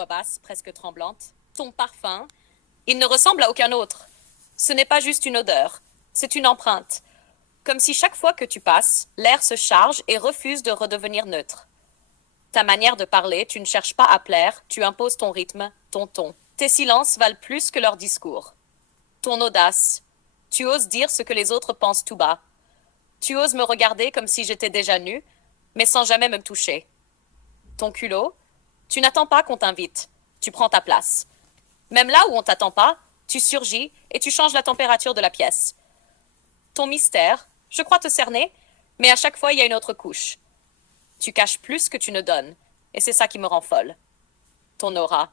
voix basse, presque tremblante. Ton parfum, il ne ressemble à aucun autre. Ce n'est pas juste une odeur, c'est une empreinte. Comme si chaque fois que tu passes, l'air se charge et refuse de redevenir neutre. Ta manière de parler, tu ne cherches pas à plaire, tu imposes ton rythme, ton ton. Tes silences valent plus que leurs discours. Ton audace, tu oses dire ce que les autres pensent tout bas. Tu oses me regarder comme si j'étais déjà nue, mais sans jamais me toucher. Ton culot, tu n'attends pas qu'on t'invite, tu prends ta place. Même là où on t'attend pas, tu surgis et tu changes la température de la pièce. Ton mystère, je crois te cerner, mais à chaque fois il y a une autre couche. Tu caches plus que tu ne donnes, et c'est ça qui me rend folle. Ton aura,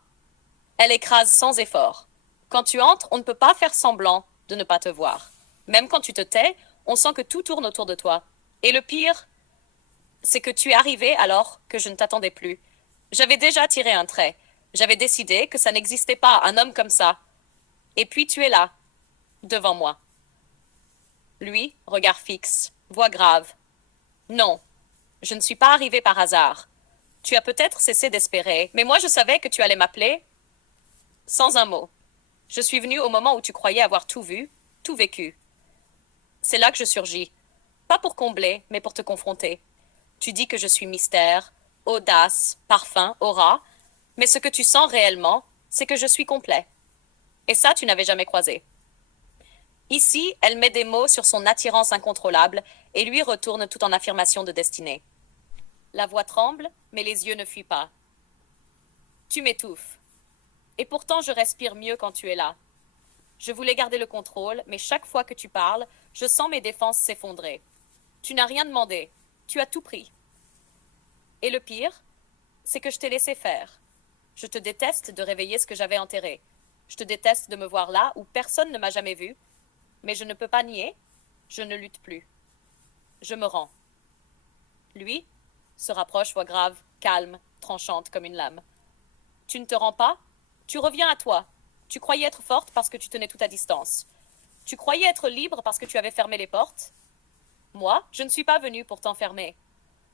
elle écrase sans effort. Quand tu entres, on ne peut pas faire semblant de ne pas te voir. Même quand tu te tais, on sent que tout tourne autour de toi. Et le pire, c'est que tu es arrivé alors que je ne t'attendais plus. J'avais déjà tiré un trait. J'avais décidé que ça n'existait pas, un homme comme ça. Et puis tu es là, devant moi. Lui, regard fixe, voix grave. Non, je ne suis pas arrivé par hasard. Tu as peut-être cessé d'espérer, mais moi je savais que tu allais m'appeler sans un mot. Je suis venu au moment où tu croyais avoir tout vu, tout vécu. C'est là que je surgis. Pas pour combler, mais pour te confronter. Tu dis que je suis mystère, audace, parfum, aura, mais ce que tu sens réellement, c'est que je suis complet. Et ça, tu n'avais jamais croisé. Ici, elle met des mots sur son attirance incontrôlable et lui retourne tout en affirmation de destinée. La voix tremble, mais les yeux ne fuient pas. Tu m'étouffes. Et pourtant, je respire mieux quand tu es là. Je voulais garder le contrôle, mais chaque fois que tu parles, je sens mes défenses s'effondrer. Tu n'as rien demandé. Tu as tout pris. Et le pire, c'est que je t'ai laissé faire. Je te déteste de réveiller ce que j'avais enterré. Je te déteste de me voir là où personne ne m'a jamais vu. Mais je ne peux pas nier, je ne lutte plus. Je me rends. Lui se rapproche, voix grave, calme, tranchante comme une lame. Tu ne te rends pas? Tu reviens à toi. Tu croyais être forte parce que tu tenais tout à distance. Tu croyais être libre parce que tu avais fermé les portes? Moi, je ne suis pas venue pour t'enfermer.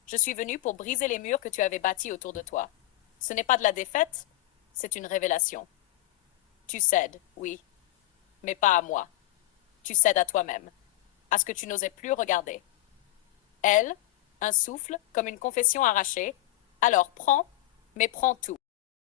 Je suis venue pour briser les murs que tu avais bâtis autour de toi. Ce n'est pas de la défaite, c'est une révélation. Tu cèdes, oui, mais pas à moi. Tu cèdes à toi-même, à ce que tu n'osais plus regarder. Elle, un souffle, comme une confession arrachée. Alors prends, mais prends tout.